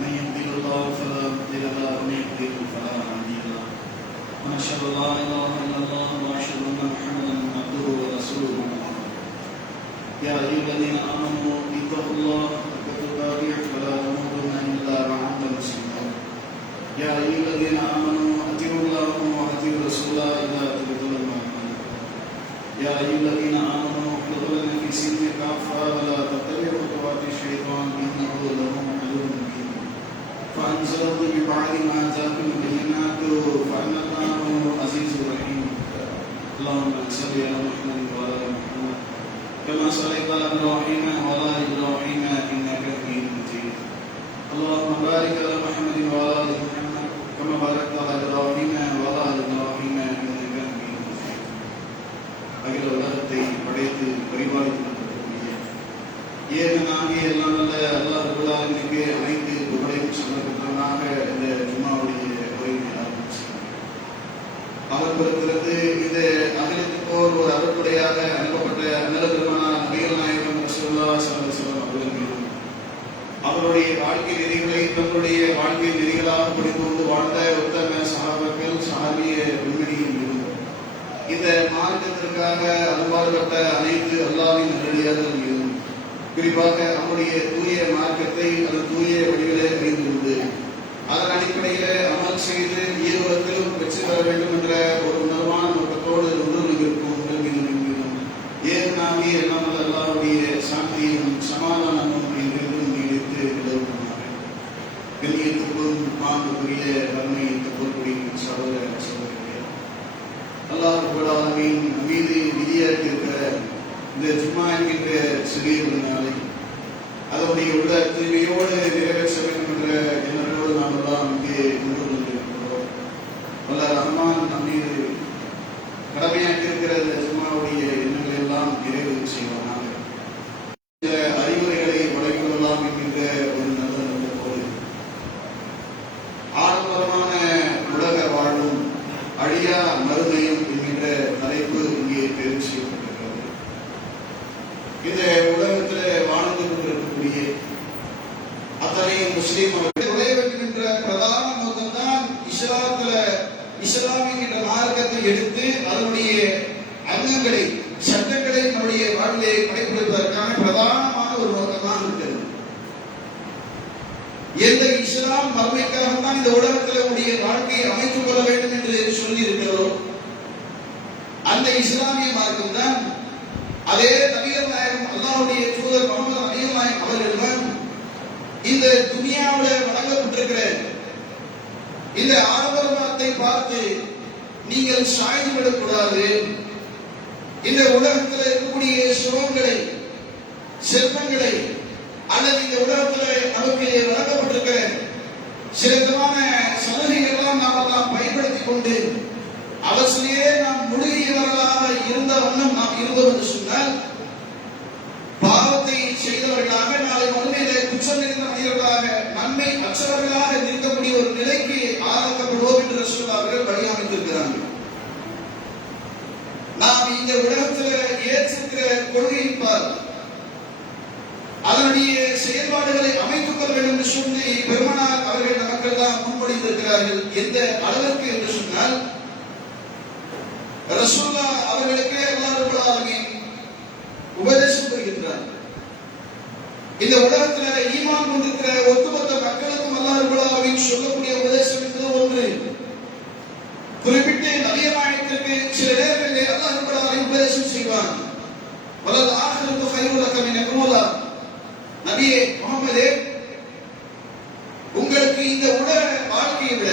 من يهده الله فلا مضل له ومن يضلل فلا هادي له ونشهد ان لا اله الا الله واشهد ان محمدا عبده ورسوله. يا ايها الذين امنوا اتقوا الله حق تقاته ولا تموتن الا وانتم مسلمون. يا ايها الذين امنوا اطيعوا الله واطيعوا الرسول اذا تبتم المؤمنين. يا ايها الذين امنوا ادخلوا في سلم كافه ولا تتبعوا خطوات الشيطان انه لكم عدو مبين. فانزلوا ببعض ما جاءكم بالبينات فان الله هو عزيز رحيم. اللهم صل على محمد وعلى ال محمد كما صليت على ابراهيم وعلى ال ابراهيم انك حميد مجيد. اللهم بارك على محمد وعلى ال محمد كما باركت على ابراهيم وعلى ال ابراهيم انك حميد مجيد. அகில உலகத்தை படைத்து பரிபாலித்து கொண்டிருக்கக்கூடிய ஏகனாகிய எல்லாம் நல்ல அல்லாஹ் ரப்பல் ஆலமீனுக்கு அனைத்து புகழையும் சமர்ப்பித்தவனாக இந்த ஜும்மாவுடைய உரையை ஆரம்பிக்கிறேன். அவர் பொறுத்திருந்து இந்த அகிலத்துக்கோர் ஒரு அருட்படையாக அனுப்பப்பட்ட நல்ல பெருமானார் நபிகள் நாயகம் ரசூலுல்லாஹி ஸல்லல்லாஹு அலைஹி வஸல்லம் அவர்கள் மீதும் அவருடைய வாழ்க்கை நெறிகளை தங்களுடைய வாழ்க்கை நெறிகளாக படித்து வந்து வாழ்ந்த உத்தம சஹாபாக்கள் சஹாபிய பெண்மணியின் மீதும் இந்த மார்க்கத்திற்காக அன்பார்பட்ட அனைத்து அல்லாஹ்வின் நல்லடியார்கள் மீதும் குறிப்பாக நம்முடைய தூய மார்க்கத்தை அதன் தூய வழிகளை அறிந்து கொண்டு அதன் அடிப்படையில அமல் செய்து ஈரோகத்திலும் வெற்றி பெற வேண்டும் என்ற ஒரு உணர்வான நோக்கத்தோடு ஒன்றும் மீதும் ஏகனாகிய எல்லாம் அல்லாஹ்வுடைய சாந்தியும் சமாதானமும் என்றென்றும் நீடித்து நிலவுமாக. கண்ணியத்துக்கும் மாண்புக்குரிய வறுமையை தப்பக்கூடிய சகோதர சகோதரிகளே, அல்லாஹ் ரப்பல் ஆலமீன் மீது விதியாக்கியிருக்கிற இந்த ஜும்மா என்கின்ற சிறிய ஒரு நாளை அதனுடைய உள்ள தூய்மையோடு நிறைவேற்ற வேண்டும் என்ற எண்ணத்தோடு நாம் எல்லாம் இங்கே கொண்டு வந்திருக்கிறோம். வல்ல ரஹ்மான் நம் மீது கடமையாக்கியிருக்கிற இந்த ஜும்மாவுடைய எண்ணங்களை எல்லாம் நிறைவு செய்வானாக. சில அறிவுரைகளை வழங்கிக்கொள்ளலாம் என்கின்ற ஒரு நல்ல நோக்கத்தோடு ஆடம்பரமான உலக வாழும் அழியா மறுமையும் என்கின்ற தலைப்பு இங்கே தேர்வு செய்யப்பட்டிருக்கிறது. இந்த உலகத்தில் வாழ்ந்து கொண்டிருக்கக்கூடிய அத்தனை முஸ்லீம் நுழைய வேண்டும் என்ற பிரதான நோக்கம் தான் இஸ்லாமிய மார்க்கத்தை எடுத்து அதனுடைய அங்கங்களை சட்டங்களை நம்முடைய வாழ்விலே கடைபிடிப்பதற்கான பிரதானமான ஒரு நோக்கமாக இருக்கிறது. எந்த இஸ்லாம் மறுமைக்காகத்தான் இந்த உலகத்தில் உடைய வாழ்க்கையை அமைத்துக் கொள்ள வேண்டும் என்று சொல்லி இருக்கிறதோ அந்த இஸ்லாமிய மார்க்கம் தான் அதே நபிகள் நாயகம் அல்லாஹ்வுடைய தூதர் முஹம்மது நபிகள் நாயகம் அவர்களிடம் இந்த துனியாவில் வழங்கப்பட்டிருக்கிற இந்த ஆடம்பரத்தை பார்த்து நீங்கள் சாய்ந்து விடக்கூடாது. இந்த உலகத்தில் இருக்கக்கூடிய சுகங்களை செல்வங்களை அல்லது இந்த உலகத்தில் நமக்கு வழங்கப்பட்டிருக்கிற சில விதமான சலுகைகள்லாம் நாம் எல்லாம் பயன்படுத்திக் கொண்டு அவசியே நாம் முழுகியவர்களாக இருந்த வண்ணம் நாம் இருந்தோம் என்று சொன்னால் பாவத்தை செய்தவர்களாக நாளை மறுமையிலே குற்றம் நிறைந்த மனிதர்களாக நன்மை அற்றவர்களாக இருக்கக்கூடிய ஒரு நிலைக்கு ஆளாக்கப்படுவோம் என்று ரசூலுல்லாஹ் அவர்கள் வழி அமைத்திருக்கிறார்கள். நாம் இந்த உலகத்தில் ஏற்றிருக்கிற கொள்கையின் பார் அதனுடைய செயல்பாடுகளை அமைத்துக் கொள்ள வேண்டும் என்று சொல்லி பெருமானார் அவர்கள் நமக்கெல்லாம் முன்மொழிந்திருக்கிறார்கள். எந்த அளவிற்கு என்று சொன்னால் ரசூலுல்லாஹ் அவர்களுக்கு அல்லாஹ் ரப்பல் ஆலமீன் உபதேசம் புரிகின்றார். இந்த உலகத்தில் ஈமான் கொண்டிருக்கிற ஒட்டுமொத்த மக்களுக்கும் அல்லாஹ் ரப்பல் ஆலமீன் சொல்லக்கூடிய உபதேசம் என்பது ஒன்று. குறிப்பிட்டு நபிய நாயகத்திற்கு சில நேரங்களில் அல்லாஹ் ரப்பல் ஆலமீன் உபதேசம் செய்வான். வலல் ஆகிரத்து கைரு லக மினல் ஊலா. நபியே முஹம்மதே, உங்களுக்கு இந்த உலக வாழ்க்கையை விட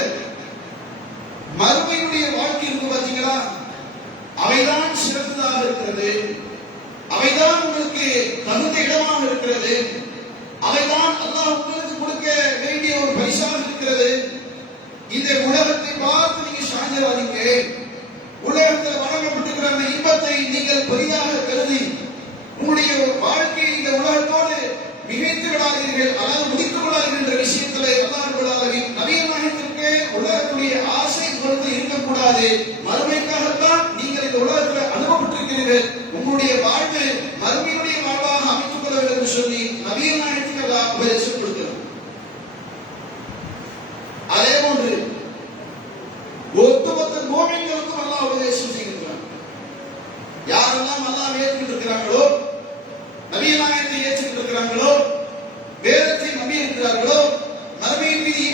மறுமையுடைய வாழ்க்கை இருக்கு பார்த்தீங்களா, அவைதான் சிறந்ததாக இருக்கிறது, அவைதான் உங்களுக்கு தகுந்த இடமாக இருக்கிறது, அவைதான் அல்லாஹ் உங்களுக்கு கொடுக்க வேண்டிய ஒரு பரிசாக இருக்கிறது. இந்த உலகத்தை பார்த்து நீங்க சாய்ந்தவாதீங்க. உலகத்தில் வழங்கப்பட்டிருக்கிற அந்த இன்பத்தை நீங்கள் பெரிதாக கருதி உங்களுடைய வாழ்க்கையை இந்த உலகத்தோடு மிகைத்து விடாதீர்கள், அதாவது முடித்துக் விடாதீர்கள் என்ற விஷயத்திலே அல்லாஹ் ரப்பல் ஆலமீன் நபிகள் நாயகத்திற்கு உலகத்துடைய ஆசை உங்களுக்கு இருக்கக்கூடாது. மறுமைக்காகத்தான் நீங்கள் இந்த உலகத்தில் அனுபவப்பட்டிருக்கிறீர்கள். உங்களுடைய வாழ்வு மறுமையுடைய வாழ்வாக அமைத்துக் கொள்ள வேண்டும் என்று சொல்லி நபிகள் நாயகத்துக்கு அல்லாஹ் உபதேசம் கொடுக்கிறார்.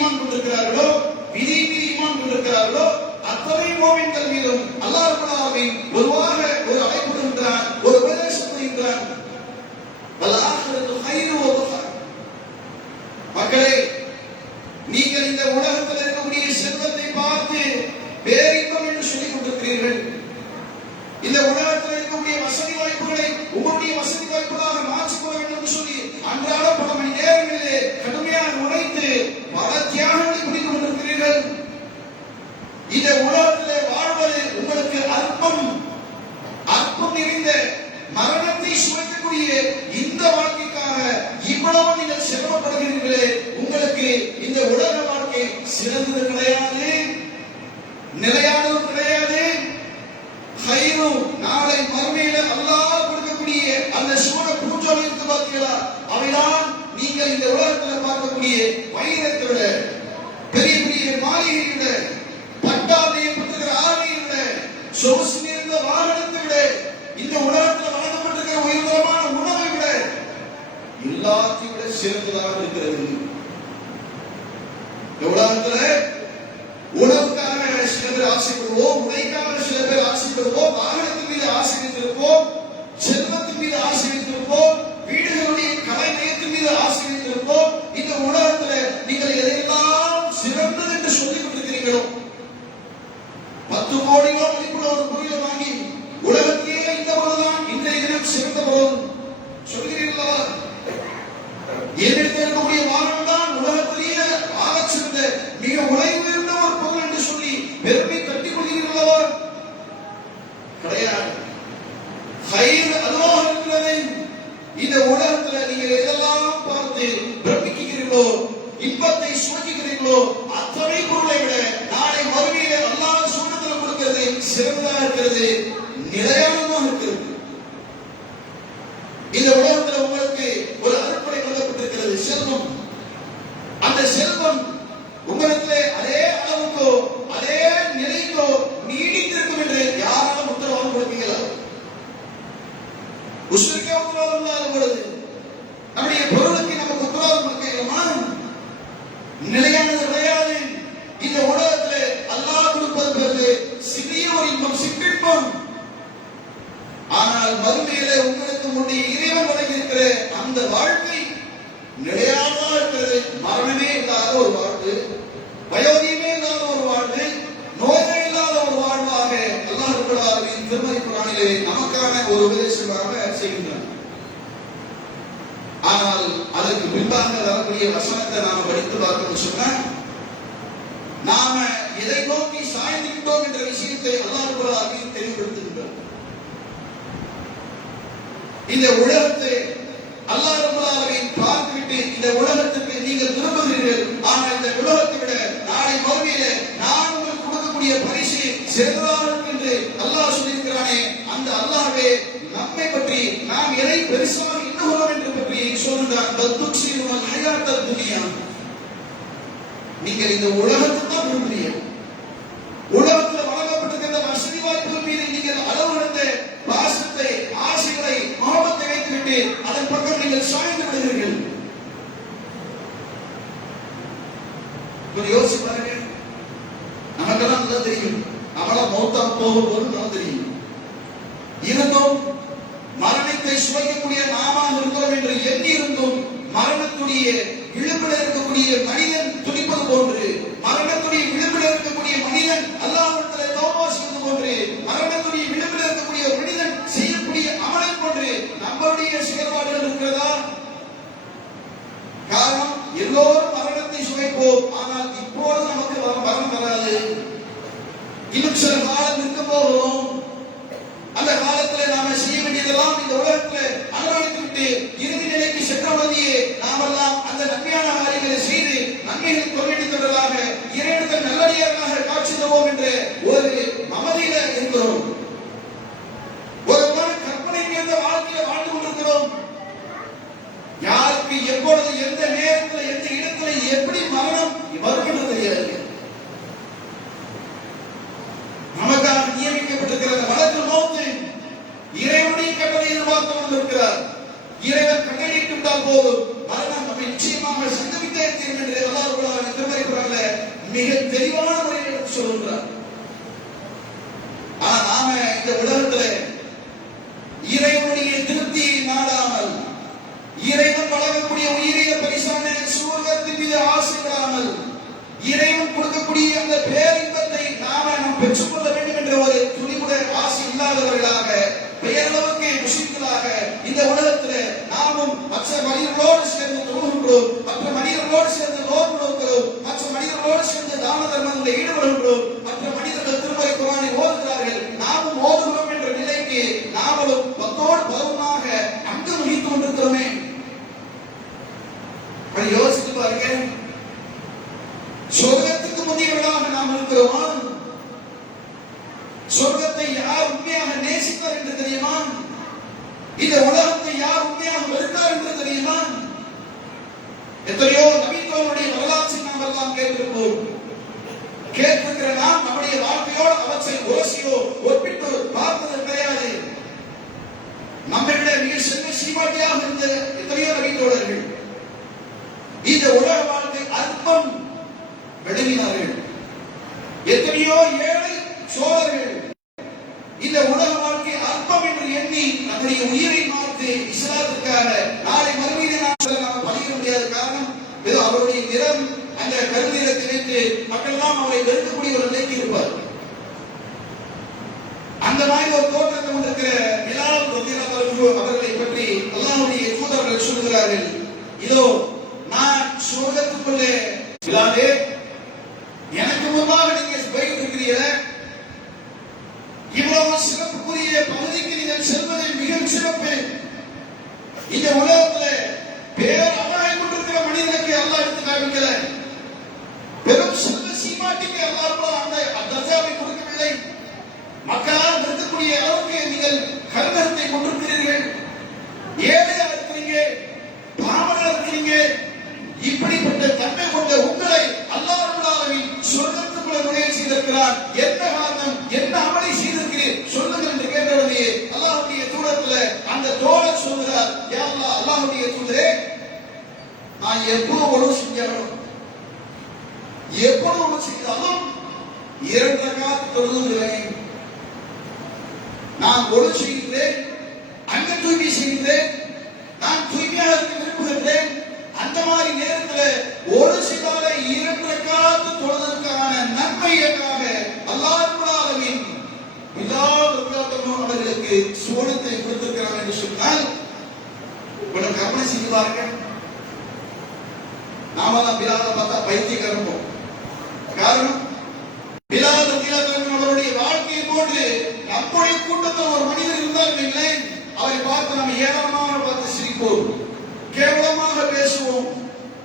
ஈமான் கொண்டிருக்கிறார்களோ, விதி மீது ஈமான் கொண்டிருக்கிறார்களோ, அத்தனை மூமின்கள் மீதும் அல்லாஹ் ரப்பல் ஆலமீன் பொதுவாக ஒரு அழைப்பு கொடுக்கிறான், ஒரு உபதேசம் செய்கிறான். வல் ஆখিরাத்து கைரு வ அஃதல். மக்களே, நீங்கள் இந்த உலகத்தில் இருக்கக்கூடிய செல்வத்தை பார்த்து பேரின்பம் என்று சொல்லிக் கொண்டிருக்கிறீர்கள். இந்த உலகத்தில் இருக்கக்கூடிய வசதி வாய்ப்புகளை உங்களுடைய வசதி வாய்ப்புகளாக மாற்றிக்கொள்ள வேண்டும் என்று சொல்லி அன்றாட பல மணி நேரங்களிலே கடுமையாக உழைத்து பல தியாகங்களை புரிந்து கொண்டிருக்கிறீர்கள். இந்த உலகத்திலே வாழ்வது உங்களுக்கு அற்பம் நிறைந்த மரணத்தை சுவைக்கக்கூடிய இந்த வாழ்க்கைக்காக இவ்வளவு நீங்கள் சிரமப்படுகிறீர்களே, உங்களுக்கு இந்த உலக வாழ்க்கை சிறந்தது கிடையாது, நிலையானது கிடையாது. கைரு, நாளை மறுமையில அல்லாஹ் கொடுக்கக்கூடிய அந்த சுவன பூஞ்சோலை இருக்கு பார்த்தீங்களா, அவைதான் நீங்கள் இந்த உலகத்தில் பார்க்கக்கூடிய வைரத்தை விட, பெரிய பெரிய மாளிகையை விட, பட்டாடையை பற்றுகிற ஆடையை விட, சொகுசு நிறைந்த வாகனத்தை விட, இந்த உலகத்தில் வழங்கப்பட்டிருக்கிற உயர்தரமான உணவை விட எல்லாத்தையும் விட சிறந்ததாக இருக்கிறது. இந்த உலகத்தில் உணவுக்காக சில பேர் ஆசைப்படுவோம், உடைக்காக சில பேர் ஆசைப்படுவோம், வாகனத்தின் மீது ஆசை வைத்திருப்போம், செல்வத்தின் மீது ஆசை வைத்திருப்போம், வீடுகளுடைய கலைநயத்தின் மீது ஆசை வைத்திருப்போம். இந்த உலகத்தில் நீங்கள் எதையெல்லாம் சிறந்தது என்று சொல்லிக் கொண்டிருக்கிறீர்களோ, 10 கோடி ரூபாய் மதிப்புள்ள ஒரு பொருளை வாங்கி உலகத்திலேயே இந்த பொருள்தான் இன்றைய தினம் சிறந்த பொருள் சொல்கிறீர்களா? என்னிடத்தில் இருக்கக்கூடிய வாகனம் தான் உலகத்திலேயே ஆகச் சிறந்த மிக உழைவு ஒரு பொருள் என்று சொல்லி பெருமை தட்டிக் கொள்கிறீர்களா? கிடையாது. கைர் அதுவாக இருக்கிறது. இந்த உலகத்தில் நீங்கள் எதெல்லாம் பார்த்து பிரமிக்கிறீர்களோ, இன்பத்தை சுவைக்கிறீர்களோ, அத்தனை பொருளை விட நாளை மறுமையிலே அல்லாஹ் சுவனத்தில் கொடுக்கிறது சிறந்ததாக இருக்கிறது, நிலையானதாக இருக்கிறது. இந்த உலகத்தில் உங்களுக்கு ஒரு அருட்படை வழங்கப்பட்டிருக்கிறது, செல்வம். அந்த செல்வம் உங்களிடத்திலே அதே அளவுக்கோ அதே நிலைக்கோ நீடித்திருக்கும் என்று யாராலும் உத்தரவாதம் கொடுப்பீங்களா? உசுருக்கே உத்தரவாதம் இல்லாத பொழுது நம்முடைய பொருளுக்கு நமக்கு உத்தரவாதம் கொடுக்கலாமா? நிலையானது கிடையாது. இந்த உலகத்தில் அல்லாஹ் கொடுப்பது பிறகு சிறிய ஒரு இன்பம், சிற்றின்பம். ஆனால் மறுமையிலே உங்களுக்கு முன்னே இறைவன் வழங்கியிருக்கிற அந்த வாழ்க்கை நிலையானதாக இருக்கிறது. மரணமே இல்லாத ஒரு வாழ்வு, வயோதிகமே இல்லாத ஒரு வாழ்வு, நோய்கள் இல்லாத ஒரு வாழ்வாக அல்லாஹ் ரப்பல் ஆலமீன் திருமறை குர்ஆனிலே நமக்கான ஒரு உபதேசமாக செய்கின்றார். ஆனால் அதற்கு பின்பாக வரக்கூடிய வசனத்தை நாம படித்து பார்க்கணும் சொன்னா, நாம எதை நோக்கி சாய்ந்திருந்தோம் என்ற விஷயத்தை அல்லாஹ் ரப்பல் ஆலமீன் தெளிவுபடுத்துகின்றார். இந்த உலகத்தை அல்லாஹ் ரப்பல் ஆலமீன் பார்த்துவிட்டு இந்த உலகத்துக்கு நீங்கள் விரும்புகிறீர்கள், ஆனால் இந்த உலகத்தை விட நாளை மறுமையிலே நான் உங்களுக்கு கொடுக்கக்கூடிய பரிசு சிறந்ததாக இருக்கும் என்று அல்லாஹ் சொல்லியிருக்கிறானே, அந்த அல்லாஹ்வே நம்மை பற்றி நாம் எதை பெருசாக எண்ணுகிறோம் என்று பற்றி சொல்கின்றான். நீங்கள் இந்த உலகத்தை தான் விரும்புகிறீர்கள். உலகத்தில் வழங்கப்பட்டிருக்கிற வசதி வாய்ப்புகள் மீது நீங்கள் அளவு கடந்த பாசத்தை, ஆசைகளை, மோகத்தை வைத்துவிட்டு அதன் பக்கம் நீங்கள் சாய்ந்து விடுகிறீர்கள். கொஞ்சம் யோசிச்சு பாருங்க. நமக்கெல்லாம் நல்லா தெரியும், நம்மள மௌத்தா போகும்போது நல்லா தெரியும். இருந்தும் மரணத்தை சுவைக்கக்கூடிய நாம இருக்கிறோம் என்று எண்ணி இருந்தும் மரணத்துடைய விளிம்பில் இருக்கக்கூடிய மனிதன் துடிப்பது போன்று, மரணத்துடைய விளிம்பில் இருக்கக்கூடிய மனிதன் அல்லாஹ்விடத்தில் தௌபா செய்வது போன்று, மரணத்துடைய விளிம்பில் இருக்கக்கூடிய மனிதன் செய்யக்கூடிய அமலை போன்று நம்மளுடைய செயல்பாடுகள் இருக்கிறதா? காரணம், எல்லோரும் மரணத்தை சுவைப்போம், ஆனால் இப்போது நமக்கு மரணம் வராது. இன்னும் சில காலம் இருக்க போகிறோம். அந்த காலத்தில் நாம செய்ய வேண்டியதெல்லாம் இந்த உலகத்தில் அனுபவித்து விட்டு இறுதி நிலைக்கு சென்றவதியே நாமெல்லாம் அந்த நன்மையான காரியங்களை செய்து நன்மைகளை கொள்ளையடித்தவர்களாக இறைவனுக்கு நல்லடியார்களாக காட்சி தருவோம் என்ற ஒரு மமதியில இருக்கிறோம். ஒரு கற்பனை நிறைந்த வாழ்க்கையை வாழ்ந்து கொண்டிருக்கிறோம். யாருக்கு எப்பொழுது, எந்த நேரத்தில், எந்த இடத்துல எப்படி மரணம் வரும் என்று தெரியாது. நமக்காக நியமிக்கப்பட்டிருக்கிற வழக்கு மௌத்து இறைவனுடைய கட்டளை எதிர்பார்த்து இருக்கிறார். இறைவன் கட்டளையிட்டால் போதும் மரணம் நம்மை நிச்சயமாக சங்கமித்தே தீரும் என்று அல்லாஹ் மிக தெளிவான முறையில் எடுத்து சொல்கிறார். ஆனா நாம இந்த உலகத்துல இறைவனுடைய திருப்தியை நாடாமல், இறைவன் வழங்கக்கூடிய உயிரிய பரிசான சுவர்க்கத்தின் மீது ஆசைப்படாமல், இறைவன் கொடுக்கக்கூடிய அந்த பேரின்பத்தை நாம் பெற்றுக்கொள்ள வேண்டும் என்ற ஒரு துணிவுட ஆசை இல்லாதவர்களாக, பெயரளவுக்கு முஸ்லிம்களாக இந்த உலகத்தில் நாமும் மற்ற மனிதர்களோடு சேர்ந்து தொழுகின்றோம், மற்ற மனிதர்களோடு சேர்ந்து நோன்பு நோக்கிறோம், மற்ற மனிதர்களோடு சேர்ந்து தான தர்மங்களில் ஈடுபடுகின்றோம், மற்ற மனிதர்கள் திருமறை குர்ஆனை ஓதுகிறார்கள், நாமும் ஓதுகிறோம் என்ற நிலைக்கு நாமளும் பத்தோடு பருவமாக அங்கு வகித்துக் கொண்டிருக்கிறோமே. யோசித்து பாருங்க, சொர்க்கத்துக்கு முதியவர்களாக நாம் இருக்கிறோமா? சொர்க்கத்தை யார் உண்மையாக நேசித்தார் என்று தெரியுமா? இந்த உலகத்தை யார் உண்மையாக வெறுத்தார் என்று தெரியுமா? எத்தனையோ நபித்தோருடைய வரலாற்றை நாம் எல்லாம் கேட்டிருப்போம். கேட்டிருக்கிற நாம் நம்முடைய வாழ்க்கையோடு அவற்றை ஓசியோ ஒப்பிட்டு பார்த்தது கிடையாது. நம்மை விட மிக செல்வ சீமாட்டியாக இருந்த எத்தனையோ நபித்தோழர்கள் இந்த உலக வாழ்க்கை அற்பம் விளங்கினார்கள். எத்தனையோ ஏழை சோழர்கள் இந்த உலக வாழ்க்கை அற்பம் என்று எண்ணி நம்முடைய உயிரை மாற்றி இஸ்லாத்துக்காக நாளை மறுமையிலே நாம் பணிய முடியாத காரணம் ஏதோ அவருடைய நிறம் அந்த கருநிறத்தை வைத்து மக்கள் எல்லாம் அவரை வெறுக்கக்கூடிய ஒரு நிலைக்கு இருப்பார். அந்த மாதிரி ஒரு தோற்றத்தை கொண்டிருக்கிற பிலால் ரலியல்லாஹு அவர்களை பற்றி அல்லாஹ்வுடைய தூதர்கள் சொல்கிறார்கள், இதோ நான் சொர்க்கத்துக்குள்ளே, பிலாலே எனக்கு முன்பாக நீங்க போயிட்டு இருக்கிறீர்கள், இவ்வளவு சிறப்புக்குரிய பகுதிக்கு நீங்கள் செல்வது மிக சிறப்பு. இந்த உலகத்தில் பேர் அழகை கொண்டிருக்கிற மனிதனுக்கு அல்லாஹ் எடுத்து காமிக்கல, பெரும் செல்வ சீமாட்டிக்கு அல்லாஹ் அந்த தர்ஜாவை கொடுக்கவில்லை. மக்களால் நிறுத்தக்கூடிய அளவுக்கு நீங்கள் கருணத்தை கொண்டிருக்கிறீர்கள், ஏழையா இருக்கிறீங்க, பாவனா இருக்கிறீங்க. இப்படிப்பட்ட தன்மை கொண்ட உங்களை அல்லாஹ் ரப்பல் ஆலமீன் சொர்க்கத்துக்குள்ள நுழைய செய்திருக்கிறார். என்ன காரணம், என்ன அமலை செய்திருக்கிறீர் சொல்லுங்கள் என்று கேட்டவுடனே அல்லாஹ்வுடைய தூதரத்துல அந்த தோழர் சொல்கிறார், யா அல்லாஹ், அல்லாஹ்வுடைய தூதரே, நான் எப்போ ஒழு செஞ்சாலும் எப்பொழுது ஒழு செய்தாலும் 2 ரக்காத் தொழுகிறேன். நான் ஒழு செய்கிறேன், அங்க தூய்மை செய்கிறேன், நான் தூய்மையாக இருக்க விரும்புகின்றேன். அந்த மாதிரி நேரத்தில் ஒரு சிலால 2 ரக்காத் தொழுவதற்கான நன்மையாக அல்லாஹ் ரப்பல் ஆலமீன் பிலால் ரலியல்லாஹு அவர்களுக்கு சுவனத்தை கொடுத்திருக்கிறார் என்று சொன்னால் கொஞ்சம் கற்பனை செய்து பாருங்க. நாம தான் பிலாலை பார்த்தா பைத்தியக்காரன் போம். காரணம், பிலால் ரலியல்லாஹு அவருடைய வாழ்க்கையை போட்டு நம்முடைய கூட்டத்தில் ஒரு மனிதர் இருந்தார் இல்லைங்களேன், அவரை பார்த்து நம்ம ஏராளமாக பார்த்து சிரிப்போம், கேவலமாக பேசுவோம்.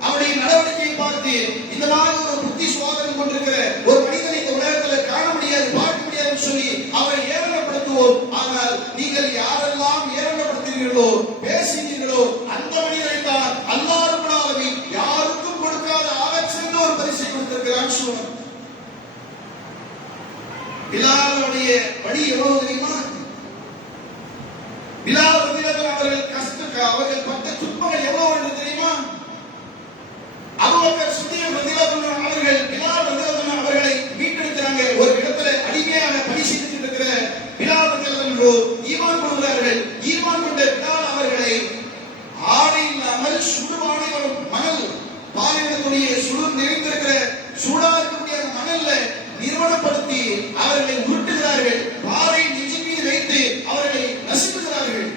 அவருடைய நடவடிக்கையை பார்த்து இந்த மாதிரி ஒரு புத்தி சுவாதனம் கொண்டிருக்கிற ஒரு மனிதனை இந்த உலகத்தில் காண முடியாது, பார்க்க முடியாது சொல்லி அவரை ஏளனப்படுத்துவோம். ஆனால் நீங்கள் யாரெல்லாம் ஏளனப்படுத்துகிறீர்களோ, பேசுகிறீர்களோ, அந்த மனிதரை தான் அல்லாஹ் ரப்பல் ஆலமீன் யாருக்கும் கொடுக்காத ஆகச்சிறந்த ஒரு பரிசை கொடுத்திருக்கிறான் சொல்லுவார். பிலாலுடைய வழி எவ்வளவு தெரியுமா? பிலால் ரலியல்லாஹு அவர்கள் அவர்கள் பட்ட துன்பங்கள் எவ்வளவு என்று தெரியுமா? அபூபக்கர் சித்திக் ரலியல்லாஹு அவர்கள் பிலால் ரலியல்லாஹு அவர்களை மீட்டெடுக்கிறாங்க. ஒரு இடத்துல அடிமையாக பணி செய்து இருக்கிற பிலால் ரலியல்லாஹு ஈமான் கொள்கிறார்கள். ஈமான் கொண்ட பிலால் அவர்களை ஆடை இல்லாமல் சுடுவானைகளும் மணல் பாலைவனத்துடைய சுடு நிறைந்திருக்கிற சூடா இருக்கக்கூடிய மணல்ல நிறுவனப்படுத்தி அவர்களை உருட்டுகிறார்கள். பாறை நெஞ்சு மீது வைத்து அவர்களை நசுக்குகிறார்கள்.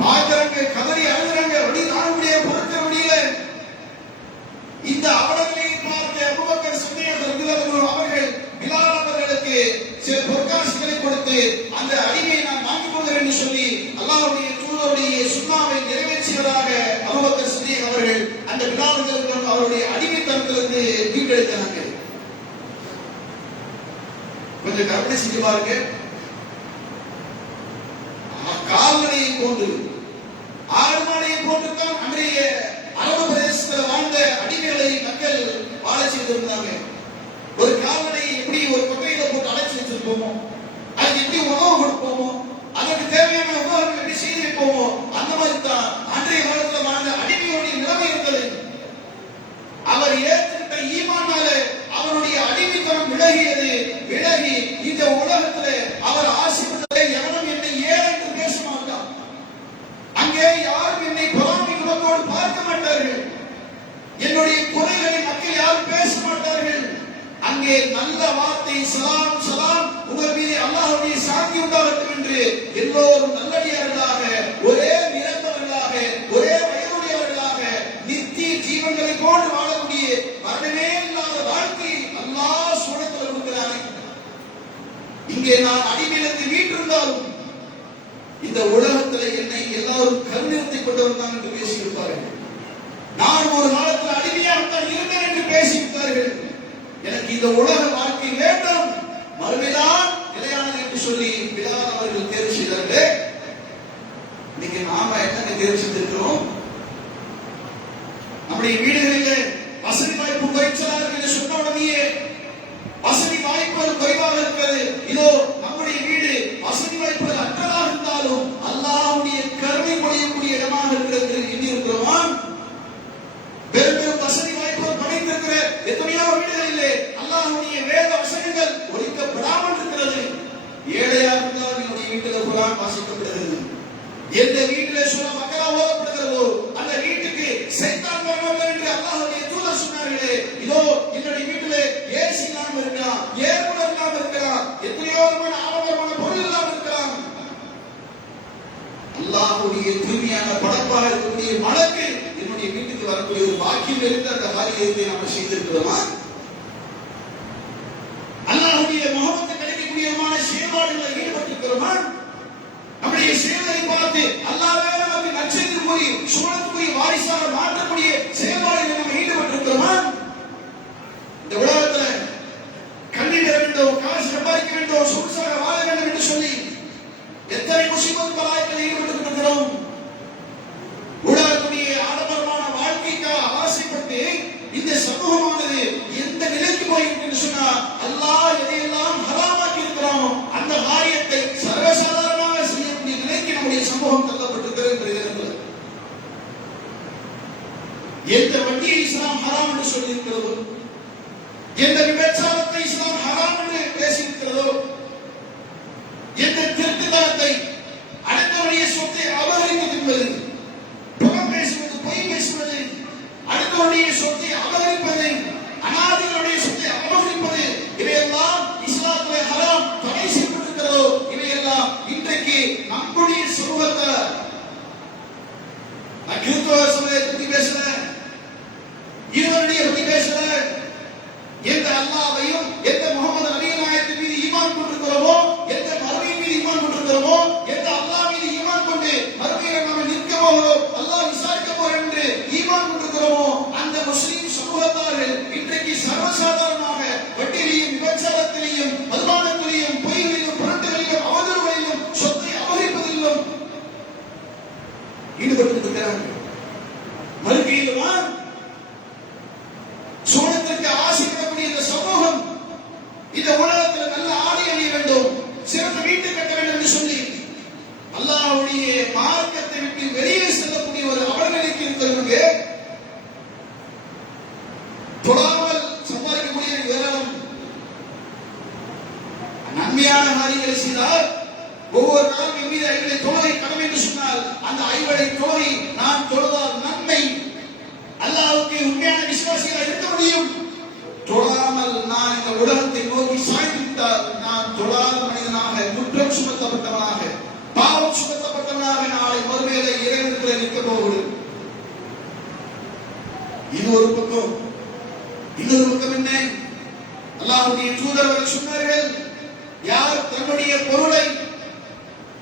பார்க்கிறாங்க, கதறி அழுகிறாங்க, வழி தாழ முடியாது, பொறுக்கிற முடியல. இந்த அவலங்களை பார்த்த அபூபக்கர் சித்திக் ரலியல்லாஹு அவர்கள் பிலால் அவர்களுக்கு சில பொற்காசுகளை கொடுத்து அந்த அடிமையை நான் வாங்கிக் கொள்கிறேன் என்று சொல்லி அல்லாஹ்வுடைய தூதருடைய சுன்னாவை நிறைவேற்றியதாக அபூபக்கர் சித்திக் அவர்கள் அந்த பிலால் ரலியல்லாஹு அவருடைய அடிமைத்தனத்திலிருந்து மீட்டெடுத்தாங்க. கொஞ்சம் கற்பனை செஞ்சு பாருங்க. கால்நடையை போன்று, ஆடு மாடையை போன்றுதான் அன்றைய அரபு பிரதேசத்தில் வாழ்ந்த அடிமைகளை மக்கள் வாழ செய்திருந்தாங்க. ஒரு கால்நடையை எப்படி ஒரு கொட்டையில போட்டு அழைச்சி வச்சிருப்போமோ, அதுக்கு எப்படி உணவு கொடுப்போமோ, அதற்கு தேவையான உணவுகள் எப்படி செய்து வைப்போமோ, அந்த மாதிரி தான் அன்றைய காலத்தில் வாழ்ந்த அடிமையோடைய நிலைமை இருந்தது. அவர் ஏன் அங்கே நல்ல வார்த்தை சலாம் சலாம் உங்கள் மீது அல்லாஹ்வுடைய சாந்தி உண்டாகட்டும் என்று எல்லோரும் நல்லடியார்களாக ஒரே நிறத்தவர்களாக ஒரே வயதுடையவர்களாக நித்திய ஜீவன்களை போன்று வாழக்கூடிய மரணமே இல்லாத வாழ்க்கை அல்லாஹ் சுவனத்தில் கொடுக்கிறானே. இங்கே நான் அடிமையிலிருந்து வீட்டிருந்தாலும் இந்த உலகத்தில் என்னை எல்லாரும் கருணியத்தை கொண்டவர் தான் என்று பேசியிருப்பார்கள். நான் ஒரு காலத்தில் அடிமையாகத்தான் இருந்தேன் என்று பேசியிருப்பார்கள். எனக்கு இந்த உலக வாழ்க்கை வேண்டும், மறுமைதான் நிலையானது என்று சொல்லி பிலால் அவர்கள் தேர்வு செய்தார்கள். இன்னைக்கு நாம என்ன தேர்வு செய்திருக்கிறோம்? நம்முடைய வீடுகளிலே வசதி வாய்ப்பு குறைச்சலாக இருக்கிறது. சொன்ன உடனேயே வசதி வாய்ப்புகள் குறைவாக இருக்கிறது. இதோ நம்முடைய வீடு வசதி வாய்ப்புகள் அற்றதாக இருந்தாலும் அல்லாஹ்வுடைய கருணை பொழியக்கூடிய இடமாக இருக்கிறது எண்ணி இருக்கிறோமா? பெரும் பெரும் வசதி வாய்ப்புகள் படைத்திருக்கிற எத்தனையோ வீடுகளிலே அல்லாஹ்வுடைய வேத வசனங்கள் ஒழிக்கப்படாமல் இருக்கிறது. ஏழையாக இருந்தால் என்னுடைய வீட்டில் குர்ஆன் வாசிக்கப்படுகிறது. எந்த வீட்டிலே சூரா பக்ரா ஓதப்படுகிறதோ அந்த வீட்டுக்கு சைத்தான் வரவில்லை என்று அல்லாஹ்வுடைய தூதர் சொன்னார்களே. இதோ என்னுடைய வீட்டிலே ஏசி இல்லாமல் இருக்கலாம், ஏர்குலர் இல்லாமல் இருக்கலாம், எத்தனையோ ஆடம்பரமான பொருள் இல்லாமல் இருக்கலாம். அல்லாஹ்வுடைய தூய்மையான படைப்பாக இருக்கக்கூடிய மலக்கு என்னுடைய வீட்டுக்கு வரக்கூடிய ஒரு பாக்கியம் இருந்து அந்த காரியத்தை நாம் செய்திருக்கிறோமா? அல்லாஹ்வுடைய முகமது கிடைக்கக்கூடியமான செயல்பாடுகளில் ஈடுபட்டிருக்கிறோமா? நம்முடைய செயல்களை பார்த்து அல்லாஹ்வே நமக்கு நற்செய்தி கூறி சுவனத்துக்குரிய வாரிசாக மாற்றக்கூடிய செயல்பாடுகளில் நாம் ஈடுபட்டிருக்கிறோமா? இந்த உலகத்தில் கண்ணீர் வேண்டும், காசு சம்பாதிக்க வேண்டும், சொகுசாக வாழ வேண்டும் என்று சொல்லி எத்தனை முஸ்லிம் பலாய்களை ஈடுபட்டிருக்கிறோம். உலகத்துடைய ஆடம்பரமான வாழ்க்கைக்காக ஆசைப்பட்டு இந்த சமூகமானது எந்த நிலைக்கு போயிருக்கு சொன்னா அல்லாஹ் எதையெல்லாம் ஹராமாக்கி இருக்கிறானோ அந்த காரியத்தை சர்வசாதாரணமாக செய்யக்கூடிய நிலைக்கு நம்முடைய சமூகம் தள்ளப்பட்டிருக்கிறது. எந்த வட்டியை இஸ்லாம் ஹராம் என்று சொல்லி இருக்கிறதோ, எந்த விபச்சாரத்தை இஸ்லாம் ஹராம் என்று பேசியிருக்கிறதோ, எந்த திருட்டுத்தனத்தை அடுத்தவருடைய சொத்தை அபகரிப்பது என்பது, புறம் பேசுவது, பொய் பேசுவது, அடுத்தவருடைய சொத்தை அபகரிப்பது, அனாதைகளுடைய சொத்தை அபகரிப்பது, இவையெல்லாம் இஸ்லாத்திலே ஹராம் தடை செய்யப்பட்டிருக்கிறதோ இவையெல்லாம் இன்றைக்கு நம்முடைய சமூகத்தை கிறிஸ்தவ சமூகத்தை பற்றி பேசல, ஈவனுடைய பற்றி பேசல, எந்த அல்லாஹ்வையும் எந்த முகமது நபி நாயகத்தின் மீது ஈமான் கொண்டிருக்கிறோமோ, எந்த மறுமை மீது ஈமான் கொண்டிருக்கிறோமோ, எந்த அல்லாஹ் மீது ஈமான் கொண்டு மறுமையை நாம் நிற்க போகிறோம், அல்லாஹ் விசாரிக்க போகிறோம் என்று ஈமான் கொண்டிருக்கிறோமோ அந்த முஸ்லிம் சமூகத்தார்கள் இன்றைக்கு சர்வசாதாரணமாக வட்டியிலையும் விபச்சாரத்திலையும் மதுபானத்திலையும் பொய்களிலும் புரட்டுகளிலும் அவதூறுகளிலும் சொத்தை அபகரிப்பதிலும் ஈடுபட்டிருக்கிறார்கள். மறுக்கையிலுமா சோழத்திற்கு ஆசைப்படக்கூடிய இந்த சமூகம் இந்த உலகத்தில் நல்ல ஆடை அணிய வேண்டும், சிறந்த வீட்டை கட்ட வேண்டும் என்று சொல்லி அல்லாஹ்வுடைய மார்க்கத்தை விட்டு வெளியே செல்லக்கூடிய ஒரு அவலநிலைக்கு இருக்கிறவங்க தொழாமல் சம்பாதிக்கக்கூடிய ஏராளம். நன்மையான காரியங்களை செய்தால் ஒவ்வொரு நாளும் என் மீது 5 தொழுகை கடமை என்று சொன்னால் அந்த 5 தொழுகை நான் தொழுதால் நன்மை, அல்லாஹ்வுக்கு உண்மையான விசுவாசியாக இருக்க முடியும். தொழாமல் நான் இந்த உலகத்தை நோக்கி சாய்ந்து விட்டால் நான் தொழாத மனிதனாக, குற்றம் சுமத்தப்பட்டவனாக, பாவம் சுமத்தப்பட்டவனாக நாளை மறுமையிலே இறைவனிடத்தில் நிற்க போகிறேன். இது ஒரு பக்கம். இன்னொரு பக்கம் என்ன? அல்லாஹ்வுடைய தூதர் சொன்னார்கள், யார் தன்னுடைய பொருளை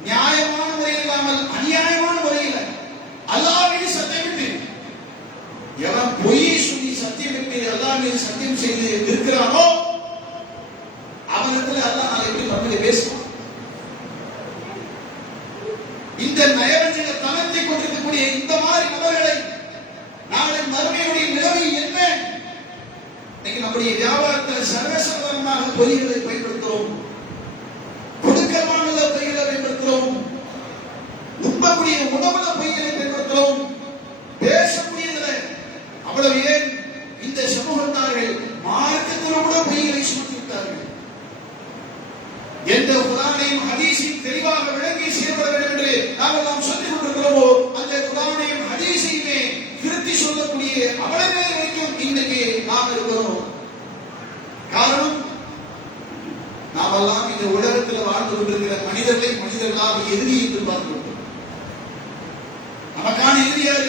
நியாயமான முறையில் இல்லாமல் அநியாயமான முறையில் அல்லாஹ் மீது சத்தியமிட்டு, எவன் பொய்யை சொல்லி சத்தியமிட்டு அல்லாஹ் மீது சத்தியம் செய்து இருக்கிறானோ அவனிடத்தில் அல்லாஹ் நாளைக்கு நம்மளை பேசுவான். இந்த நயவஞ்சக தனத்தை கொண்டிருக்கக்கூடிய இந்த மாதிரி நபர்களை நாளை மறுமையுடைய நிலைமை என்ன? இன்னைக்கு நம்முடைய வியாபாரத்தில் சர்வசாதாரணமாக பொய்களை பயன்படுத்துகிறோம், கொடுக்கமான பொய்களை பயன்படுத்துகிறோம், உண்பக்கூடிய உணவுல பொய்களை பயன்படுத்துகிறோம், பேசக்கூடியதில் அவ்வளவு. ஏன் இந்த சமூகத்தார்கள் மார்க்கத்தில் கூட பொய்களை சுமத்தி விட்டார்கள். எந்த குர்ஆனையும் ஹதீஸையும் தெளிவாக விளங்கி செயல்பட வேண்டும் என்று நாங்கள் நாம் சொல்லிக் கொண்டிருக்கிறோமோ அந்த குர்ஆனையும் ஹதீஸையுமே திருத்தி சொல்லக்கூடிய அவலநிலை வரைக்கும் இன்னைக்கு நாம் இருக்கிறோம். காரணம் நாமெல்லாம் இந்த உலகத்தில் வாழ்ந்து கொண்டிருக்கிற மனிதர்களை மனிதர்களாக எதிரி என்று பார்க்கிறோம். நமக்கான எதிரி யாரு?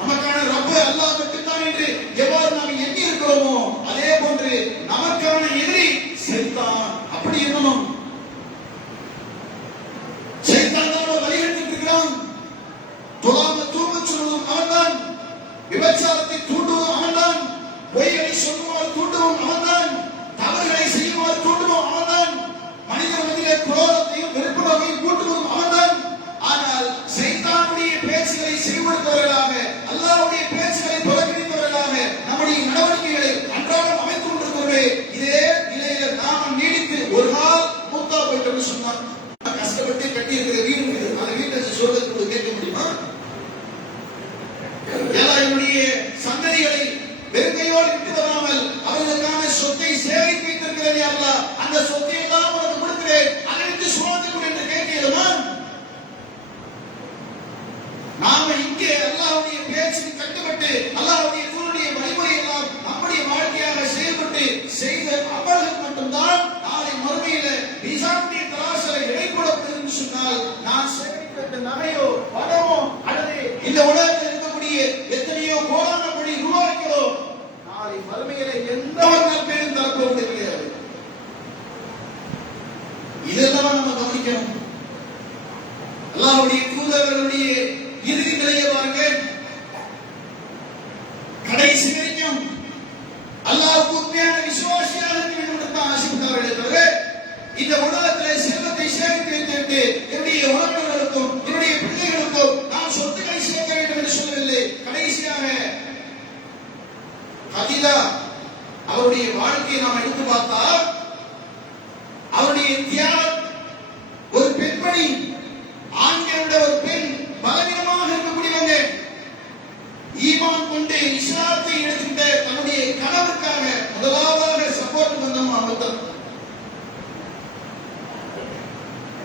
நமக்கான ரப்ப அல்லாஹ் மட்டும்தான் என்று எவ்வாறு நாம் எண்ணி இருக்கிறோமோ அதே போன்று நமக்கான எதிரி சைத்தான். அப்படி எண்ணணும். சைத்தான் தான் வழிகெடுத்து இருக்கிறான். தொழாம தூங்க சொல்வதும் அவன்தான், விபச்சாரத்தை தூண்டுவதும் அவன்தான், பொய்களை சொல்லுவார் தூண்டுவோம் அவன்தான், தவறுகளை செய்யுமாறு தூண்டுவோம் அவன்தான், மனிதர் மத்தியிலே குரோதத்தையும் வெறுப்புணர்வையும் கூட்டுவதும் அவன்தான். ஆனால் சைத்தானுடைய பேச்சுகளை செய்வதற்காக, அல்லாஹ்வுடைய பேச்சுகளை புறக்கணித்தவர்களாக நம்முடைய நடவடிக்கைகளை அன்றாடம் அமைத்துக் கொண்டிருக்கிறோமே, இதே நிலையில நாம் நீடித்து ஒரு நாள் மூத்தா போயிட்டோம்னு சொன்னார். கஷ்டப்பட்டு கட்டி இருக்கிற வீடு இருக்குது, அந்த வீட்டை சொல்றதுக்கு கேட்க முடியுமா? ஏழைகளுடைய சந்ததிகளை வெறுங்கையோடு விட்டு வராமல் அவர்களுக்கான சொத்தை சேமித்து வைத்திருக்கிறேன் அல்லாஹ், அந்த சொத்தை எல்லாம் உனக்கு கொடுக்கிறேன், அதை விட்டு சுவாதி கொடு என்று கேட்கிறோமா? நாம இங்கே அல்லாஹ்வுடைய பேச்சுக்கு கட்டுப்பட்டு அல்லாஹ்வுடைய தூதருடைய வழிமுறை எல்லாம் நம்முடைய வாழ்க்கையாக செயல்பட்டு செய்த அமல்கள் மட்டும்தான் நாளை மறுமையில மீசானுடைய தராசில இடைப்படப்படும் என்று சொன்னால், நான் சேமித்த நகையோ பணமோ அல்லது இந்த உலகத்தில் இருக்கக்கூடிய எத்தனையோ கோடான கோடி ரூபாய்களோ நாளை மறுமையில எந்த ஒரு நற்பெயரும் தரப்போவது கிடையாது. இதெல்லாம் நம்ம கவனிக்கணும். அல்லாஹ்வுடைய தூதர்களுடைய இறுதி நிலையை பாருங்க. கடைசி வரைக்கும் அல்லாஹ்வுக்கு உண்மையான விசுவாசியாக இருக்க வேண்டும் என்று ஆசைப்பட்டார்களே தவிர இந்த உலகத்தில் செல்வத்தை சேர்த்து வைத்துவிட்டு என்னுடைய உறவினர்களுக்கும் என்னுடைய பிள்ளைகளுக்கும் நான் சொத்துக்களை சேர்க்க வேண்டும் என்று சொல்லவில்லை. கடைசியாக கதீஜா அவருடைய வாழ்க்கையை நாம் எடுத்து பார்த்தா அவருடைய தியாகம், ஒரு பெண்மணி, ஆண்களோட ஒரு பெண், பலவீனமாக இருக்கக்கூடியவங்க, ஈமான் கொண்டு இஸ்லாத்தை எடுத்துக்கிட்ட தன்னுடைய கணவருக்காக முதலாவதாக சப்போர்ட் வந்தோம். அவர்தான்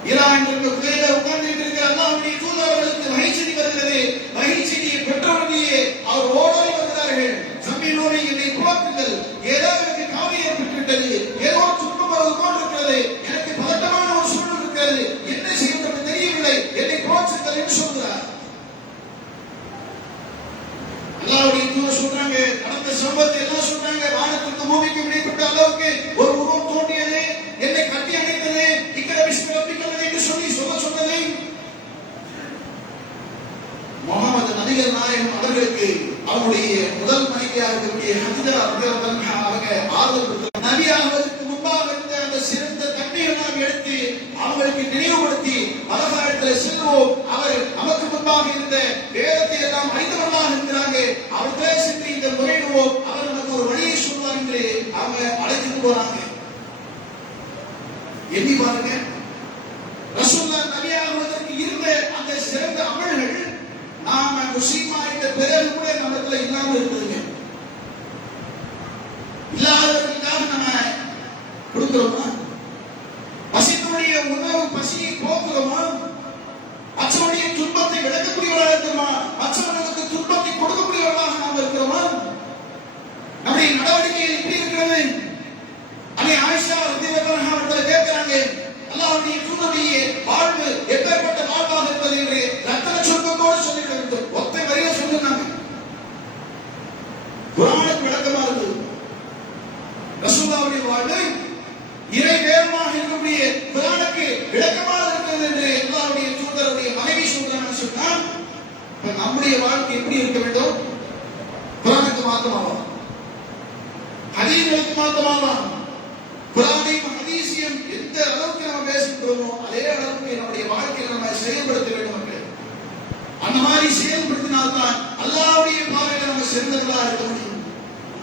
ஈரான் குகையில உட்கார்ந்து இருக்கிற அல்லாஹ்வுடைய தூதர்களுக்கு மகிழ்ச்சி வருகிறது. மகிழ்ச்சியை பெற்றவுடனேயே அவர் ஓடோடி வருகிறார்கள். சமீனோரை என்னை புறத்துங்கள், ஏதோ எனக்கு கவலை ஏற்பட்டுவிட்டது, ஏதோ துன்பம் வருவது போல் இருக்கிறது, எனக்கு பதட்டமான ஒரு சூழல் இருக்கிறது, என்ன செய்வது தெரியவில்லை, என்னை புறத்துங்கள் என்று சொல்கிறார். அல்லாஹ்வுடைய தூதர் சொல்றாங்க, நடந்த சம்பவத்தை எல்லாம் சொல்றாங்க. வானத்துக்கு பூமிக்கு இடைப்பட்ட அளவுக்கு ஒரு உருவம் தோன்றியது, என்னை கட்டி அணைத்தது, இக்கட விஸ்வரப்பிக்கிறது என்று சொல்லி சொன்னது. முஹம்மது நபிகள் நாயகம் அவர்களுக்கு அவருடைய முதல் மனைவியாக இருக்கக்கூடிய ஹதீஜா ரலியல்லாஹு அன்ஹா அவங்க ஆறுதல் கொடுத்தார். நபி அவர்களுக்கு முன்பாக இருந்த அந்த சிறந்த தண்ணீரை நாம் எடுத்து அவங்களுக்கு நினைவுபடுத்தி மலகாரத்தில் செல்வோம். அவர் நமக்கு முன்பாக இருந்த வேதத்தை எல்லாம் அறிந்தவர்களாக இருக்கிறாங்க, அவர்களே சென்று இந்த முறையிடுவோம், அவர் நமக்கு ஒரு வழியை சொல்வார் என்று அவங்க அழைத்துட்டு போறாங்க. எண்ணி பாருங்க, ரசூலுல்லாஹ் நபியாகுவதற்கு இருந்த அந்த சிறந்த அமல்கள் நாம முஸ்லிமா என்ற பிறகு கூட நம்மள இல்லாம இருக்குதுங்க. இல்லாதவர்களுக்காக நம்ம கொடுக்கிறோமா? பசியினுடைய உணவு பசியை போக்குறோமா? மற்றவனுடைய துன்பத்தை விளக்கக்கூடியவர்களாக இருக்கிறோமா? மற்றவர்களுக்கு துன்பத்தை கொடுக்கக்கூடியவர்களாக நாம் இருக்கிறோமா? நம்முடைய நடவடிக்கை எப்படி இருக்கிறது? அன்னை ஆயிஷா ரலியல்லாஹு அன்ஹா அவர்கள் கேட்கிறாங்க, அல்லாஹ்வுடைய தூதருடைய வாழ்வு எப்பேற்பட்ட வாழ்வாக இருப்பது என்று ரத்தன சுருக்கத்தோடு சொல்லிவிட வேண்டும். ஒத்தை வரியா சொல்லுங்க. குர்ஆனுக்கு விளக்கமா இருக்குது. ரசூலுல்லாஹ்வுடைய வாழ்வு இறை வேதமாக இருக்கக்கூடிய குர்ஆனுக்கு விளக்கமாக இருக்கிறது என்று அல்லாஹ்வுடைய தூதருடைய மனைவி சொல்றாங்கன்னு சொன்னால், நம்முடைய வாழ்க்கை எப்படி இருக்க வேண்டும்? குர்ஆனுக்கு மாத்தமாவா? ஹதீஸ்களுக்கு மாத்தமாவா? குர்ஆனையும் ஹதீஸையும் எந்த அளவுக்கு நம்ம பேசுகிறோமோ அதே அளவுக்கு நம்முடைய வாழ்க்கையில் நம்ம செயல்படுத்த வேண்டும் என்று, அந்த மாதிரி செயல்படுத்தினால்தான் அல்லாஹ்வுடைய பார்வையில் நம்ம சிறந்தவர்களாக இருக்க முடியும்.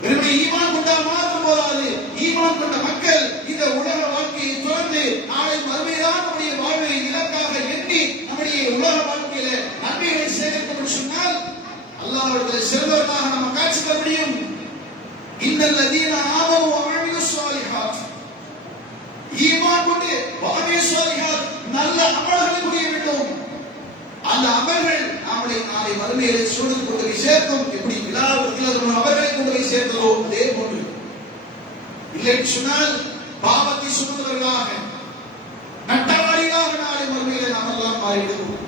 வெறுமனே ஈமான் கொண்டால் மாத்திரம் போதாது. ஈமான் கொண்ட மக்கள் இந்த உலக வாழ்க்கையை தொடர்ந்து நாளை மறுமைதான் நம்முடைய வாழ்வை இலக்காக எண்ணி நம்முடைய உலக வாழ்க்கையில நன்மைகளை சேகரிக்க சொன்னால் அல்லாஹ்விடத்தில் சிறந்தவர்களாக நம்ம காட்சி தர முடியும். இன்னல்லதீன ஆமனு வ அமிலுஸ் ஸாலிஹாத், ஈமான் கொண்டு வஅமிலுஸ் ஸாலிஹாத், நல்ல அமல்களை புரிய வேண்டும். அந்த அமல்கள் நம்மளை நாளை மறுமையிலே சூழல் கொண்டு போய் சேர்க்கும். எப்படி விழாவில் அவர்களை கொண்டு போய் சேர்த்ததோ அதே போன்று. இல்லை சொன்னால் பாவத்தை சுமந்தவர்களாக நட்டவாளிகளாக நாளை மறுமையிலே நாம் எல்லாம் மாறிடுவோம்.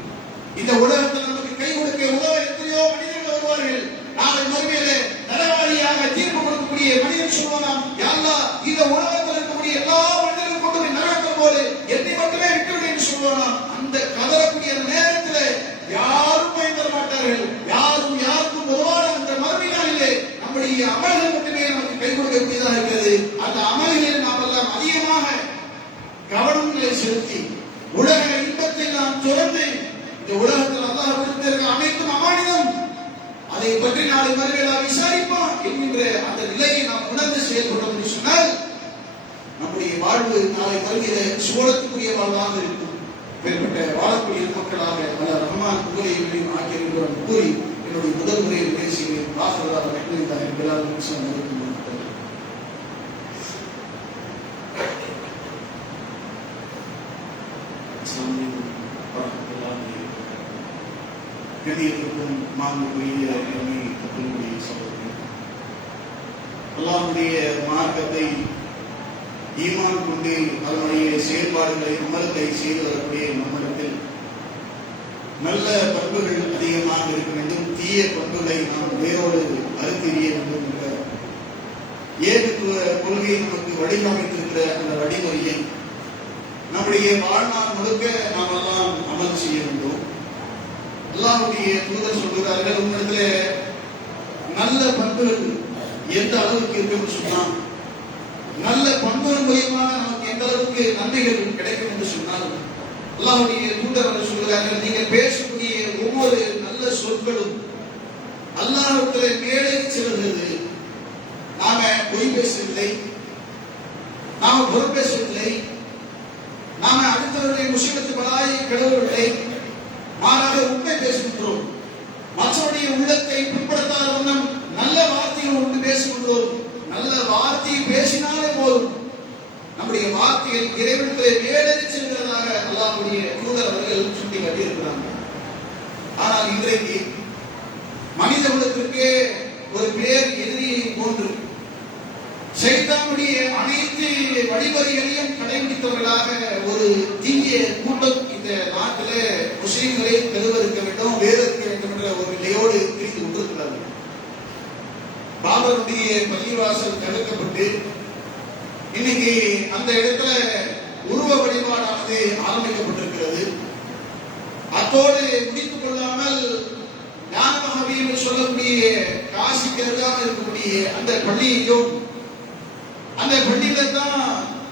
இந்த உலகத்தில் நமக்கு கை கொடுக்க உதவ எத்தனையோ மனிதர்கள் வருவார்கள். நாளை மறுமையிலே நரவாளியாக தீர்ப்பு கொடுக்கக்கூடிய மனிதன் சொல்வானாம், யா அல்லாஹ், இந்த உலகத்தில் இருக்கக்கூடிய எல்லா மனிதர்களும் கொண்டு போய் நரகத்தில் போது என்னை மட்டுமே விட்டுவிடு என்று சொல்வானாம். அந்த கதறக்கூடிய நேரத்தில் யாரும் பயன்பெற மாட்டார்கள். யாரும் யாருக்கும் உதவான அந்த மறுமை நாளிலே நம்முடைய அமல்கள் மட்டுமே நமக்கு கை கொடுக்கக்கூடியதாக இருக்கிறது. அந்த அமல்களில் நாம் எல்லாம் அதிகமாக கவனங்களை செலுத்தி உலக இன்பத்தை நாம் துறந்து இந்த உலகத்தில் அல்லாஹ் விருந்திற்கு அனைத்தும் அமானிதம், அதை பற்றி நாளை மறுமையிலே விசாரிப்பான் என்கின்ற அந்த நிலையை நாம் உணர்ந்து செயல்படும் என்று சொன்னால் நம்முடைய வாழ்வு நாளை மறுமையிலே சுவனத்துக்குரிய வாழ்வாக இருக்கும். மேற்பட்ட வாழக்கூடிய மக்களாக பல ரஹ்மான் புகழையும் ஆக்கியிருக்கிறோம் கூறி என்னுடைய முதல் முறையில் பேசுகிறேன். வாசலாக வெற்றிதாக பிலால் முஸ்லிம் இருக்கும். கதியத்திற்கும் மாண்புக்குரிய தங்களுடைய சகோதரர்கள், அல்லாஹ்வுடைய மார்க்கத்தை ஈமான் கொண்டு அதனுடைய செயல்பாடுகளை அமல்களை செய்து வரக்கூடிய நம்மிடத்தில் நல்ல பண்புகள் அதிகமாக இருக்க வேண்டும். தீய பண்புகளை நாம் வேரோடு அறுத்தெறிய வேண்டும் என்ற ஏகத்துவ கொள்கையை நமக்கு வடிவமைத்திருக்கிற அந்த வழிமுறையை நம்முடைய வாழ்நாள் முழுக்க நாம் எல்லாம் அமல் செய்ய வேண்டும். அல்லாஹ்வுடைய தூதர் சொல்கிறார்கள், உங்களிடத்துல நல்ல பண்புகள் எந்த அளவுக்கு இருக்குன்னு சொன்னால், நல்ல பண்புகள் மூலமாக நமக்கு எந்த அளவுக்கு நன்மைகள் கிடைக்கும் என்று சொன்னால், அல்லாஹ்வுடைய தூதர் அவர்கள் சொல்கிறார்கள், நீங்கள் பேசக்கூடிய ஒவ்வொரு நல்ல சொற்களும் அல்லாஹ்வுக்கு மேலே செல்கிறது. நாம பொய் பேசவில்லை, நாம புறம் பேசவில்லை, நாம அடுத்தவருடைய முஸ்லிமத்து பலாயை கிடவவில்லை, மாறாக உண்மை பேசுகின்றோம். மற்றவருடைய உள்ளத்தை பின்படுத்தாத வண்ணம் நல்ல வார்த்தைகள் ஒன்று பேசுகின்றோம். நல்ல வார்த்தையை பேசினாலே போதும், நம்முடைய வார்த்தைகள் இறைவனுக்கு மேலெறி செல்கிறதாக அல்லாஹ்வுடைய தூதர் அவர்கள் சுட்டி காட்டியிருக்கிறாங்க. ஆனால் இன்றைக்கு மனித உள்ளத்திற்கு ஒரு பேர் எதிரியை போன்று சைத்தானுடைய அனைத்து வழிமுறைகளையும் கடைபிடித்தவர்களாக ஒரு தீய கூட்டம் இந்த நாட்டிலே முஸ்லிம்களை பெறுவதற்க வேண்டும், வேறறுக்க வேண்டும் என்ற ஒரு நிலையோடு பிரிந்து கொண்டிருக்கிறார்கள். பாபருடைய பள்ளிவாசல் தடுக்கப்பட்டு இன்னைக்கு அந்த இடத்துல உருவ வழிபாடானது ஆரம்பிக்கப்பட்டிருக்கிறது. அத்தோடு முடித்துக் கொள்ளாமல் ஞானமகவி என்று சொல்லக்கூடிய காசிக்கு அருகாமல் இருக்கக்கூடிய அந்த பள்ளியையும், அந்த பள்ளியில தான்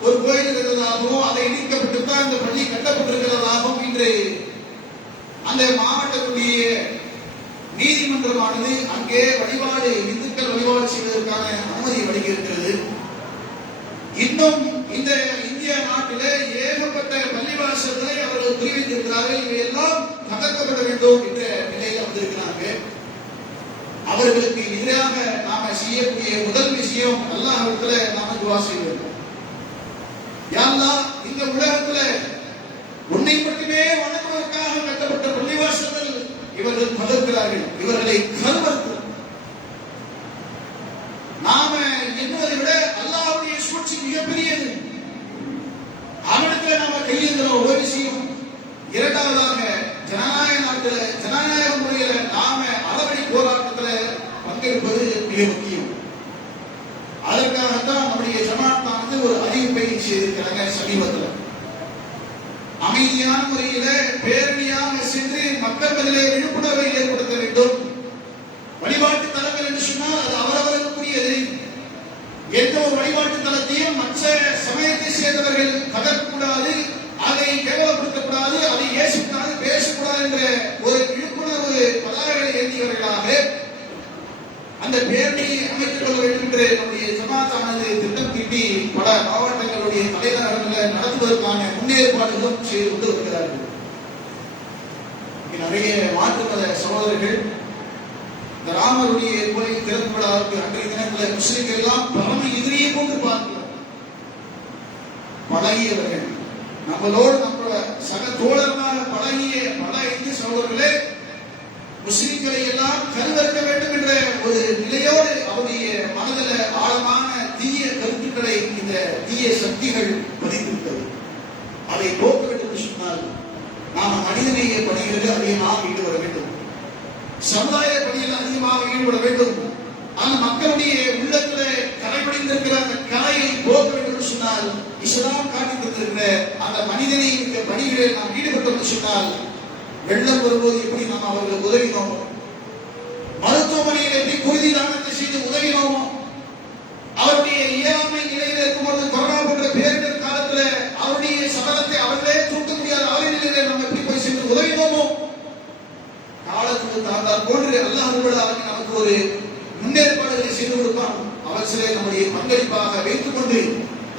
ஒரு கோயில் இருக்கிறதாகவும் அதை இடிக்கப்பட்டு தான் இந்த பள்ளி கட்டப்பட்டிருக்கிறதாகவும் இன்று அந்த மாவட்டத்துடைய நீதிமன்றமானது அங்கே வழிபாடு இந்துக்கள் வழிபாடு செய்வதற்கான அனுமதி வழங்கியிருக்கிறது. இன்னும் இந்த இந்திய நாட்டிலே ஏகப்பட்ட பள்ளிவாசல்களை அவர்கள் குறிவைத்திருக்கிறார்கள். இவையெல்லாம் தகர்க்கப்பட வேண்டும் என்ற நிலையில் வந்திருக்கிறாங்க. அவர்களுக்கு எதிராக நாம செய்யக்கூடிய முதல் விஷயம் அல்லாஹ்விடத்துல நாம துஆ செய்ய வேண்டும். யா அல்லாஹ், இந்த உலகத்துல உன்னை மட்டுமே வணங்குவதற்காக கட்டப்பட்ட பள்ளிவாசல்கள் இவர்கள் தகர்க்கிறார்கள், இவர்களை கருவறுக்கிறார்கள். நாம எண்ணுவதை விட அல்லாஹ்வுடைய சூழ்ச்சி மிகப்பெரியது. அவனிடத்துல நாம கையேந்துறோம் ஒரு விஷயம். இரண்டாவதாக ஜனநாயக நாட்டில் ஜனநாயக முறையில நாம அளவடி போராட்டத்துல பங்கேற்பது மிக முக்கியம். அதற்காகத்தான் நம்முடைய ஜமாத்தானது ஒரு அறிவிப்பை செய்திருக்கிறாங்க சமீபத்தில். அமைதியான முறையில பேரணியாக சென்று மக்களிடையே விழிப்புணர்வை ஏற்படுத்த வேண்டும். வழிபாட்டு தலங்கள் என்று சொன்னால் அது அவரவர்களுக்குரியது. எந்த ஒரு வழிபாட்டு தலத்தையும் மற்ற சமயத்தை சேர்ந்தவர்கள் தகர்க்கக்கூடாது, அதை கேவலப்படுத்தக்கூடாது, அதை ஏசக்கூடாது, பேசக்கூடாது என்ற ஒரு விழிப்புணர்வு பதாகைகளை ஏந்தியவர்களாக அந்த பேரணியை அமைத்துக் கொள்ள வேண்டும் என்று நம்முடைய ஜமாத்தானது திட்டம் தீட்டி பல மாவட்டங்களுடைய தலைநகரங்களில் நடத்துவதற்கான முன்னேற்பாடுகளும் செய்து கொண்டு வருகிறார்கள். நிறைய மாற்று மத சகோதரர்கள் இந்த ராமருடைய கோயில் திறப்பு விழாவுக்கு அன்றைய தினத்தில் முஸ்லிம்கள் எல்லாம் பரம எதிரியை கொண்டு பார்க்கிறார். பழகியவர்கள் நம்மளோடு நம்மளோட சக தோழர்களாக பழகிய பல இந்து சகோதரர்களே முஸ்லிம்களை எல்லாம் கருவறுக்க வேண்டும் என்ற ஒரு நிலையோடு அவருடைய மனதில் ஆழமான தீய கருத்துக்களை இந்த தீய சக்திகள் அதிகமாக ஈடுபட வேண்டும், சமுதாய பணியில் அதிகமாக ஈடுபட வேண்டும். அந்த மக்களுடைய உள்ளத்துல கரைபடிந்திருக்கிற அந்த கரையை போக்க வேண்டும் என்று சொன்னால், இஸ்லாம் காட்டி தந்திருக்கிற அந்த மனிதனை பணிகளில் நாம் ஈடுபட்டோம் என்று சொன்னால், வெள்ளம் வரும்போது எப்படி நாம் அவர்களுக்கு உதவினோமோ, மருத்துவமனையில் எப்படி குருதி தானத்தை செய்து உதவினோமோ, அவருடைய இயலாமை நிலையில் இருக்கும்போது கொரோனா போன்ற பேரிடர் காலத்துல அவருடைய சபலத்தை அவர்களே தூக்க முடியாத அவர்களிலே நம்ம எப்படி போய் சென்று உதவினோமோ, காலத்துக்கு தாழ்ந்தால் போன்று அல்லாஹ் நமக்கு ஒரு முன்னேற்பாடுகளை செய்து கொடுப்பான். அவசிலே நம்முடைய பங்களிப்பாக வைத்துக் கொண்டு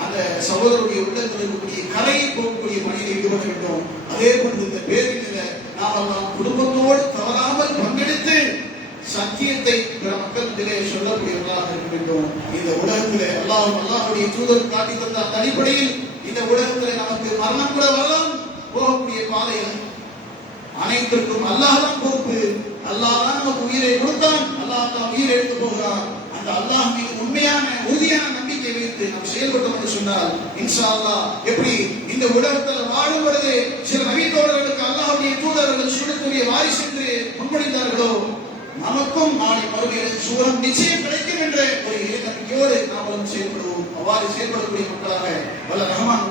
அந்த சகோதரருடைய உள்ளத்தில் இருக்கக்கூடிய கரையை போகக்கூடிய பணியை ஈடுபட வேண்டும். அதே போன்று இந்த பேரில் நாம் குடும்பத்தோடு தவறாமல் பங்கெடுத்து சத்தியத்தை பிற மக்களிலே சொல்லக்கூடியவர்களாக இருக்க வேண்டும். இந்த உலகத்திலே அல்லாஹ்வுடைய தூதர் காட்டி தந்த அந்த அடிப்படையில் இந்த உலகத்திலே நமக்கு மரணம் கூட வரலாம், போகக்கூடிய பாதைகள் அனைத்திற்கும் அல்லாஹ் தான் பொறுப்பு. அல்லாஹ் தான் நமக்கு உயிரை கொடுத்தான், அல்லாஹ் தான் உயிரை எடுத்து போகிறான். அந்த அல்லாஹ் மீது உண்மையான உறுதியான நம்பிக்கை வைத்து நாம் செயல்பட்டோம் என்று சொன்னால் இன்ஷா அல்லாஹ் எப்படி இந்த உலகத்தில் வாழும் பொழுது சில நபித்தோழர்களுக்கு அல்லாஹ்வுடைய தூதர்கள் சுடக்கூடிய வாரிசு என்று முன்மொழிந்தார்களோ, நமக்கும் நாளை மறுமையில் சுவனம் நிச்சயம் கிடைக்கும் என்ற ஒரு நம்பிக்கையோடு நாம் செயல்படுவோம். அவ்வாறு செயல்படக்கூடிய மக்களாக வல்ல ரஹ்மான்